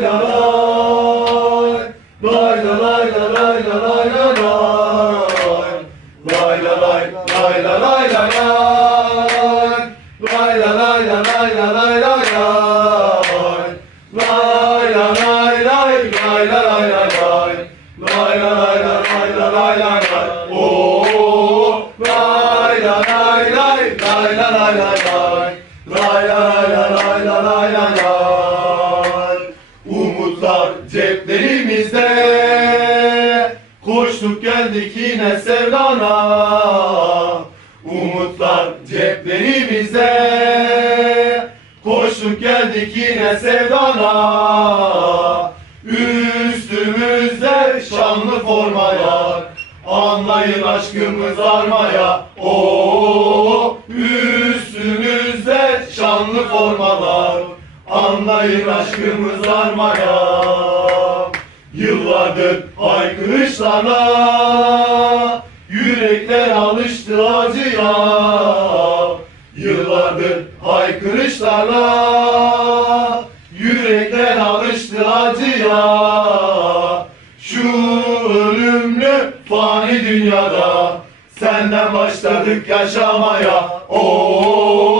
Lai lai lai lai lai lai lai lai lai lai Umutlar ceplerimizde. Koştuk geldik yine sevdana. Umutlar ceplerimizde Koştuk geldik yine sevdana. Üstümüzde şanlı formalar. Anlayın aşkımız armaya. Oo, üstümüzde şanlı formalar Anlayın aşkımız armaya Yıllardır haykırışlarla Yürekler alıştı acıya. Yıllardır haykırışlarla Yürekler alıştı acıya. Şu ölümlü fani dünyada Senden başladık yaşamaya. Oo,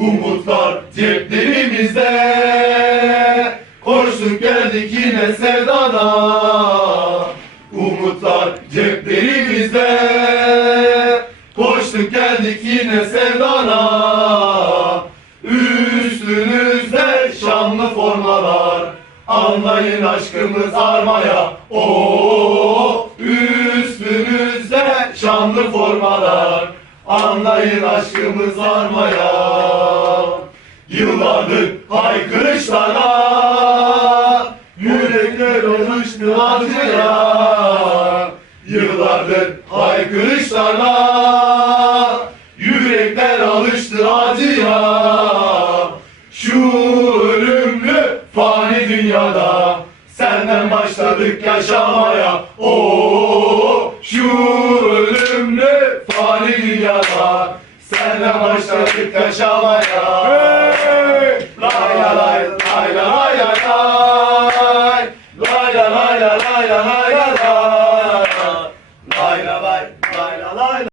Umutlar ceplerimizde. Koştuk geldik yine sevdana. Umutlar ceplerimizde. Koştuk geldik yine sevdana. Üstünüzde şanlı formalar Anlayın aşkımız armaya. Oo, üstünüzde şanlı formalar. Anlayın aşkımız armaya Yıllardır haykırışlara Yürekler alıştı acıya Yıllardır haykırışlara Yürekler alıştı acıya Şu ölümlü fani dünyada Senden başladık yaşamaya. Oo, şu ölümlü fani dünyada Senden başladık yaşamaya ilaha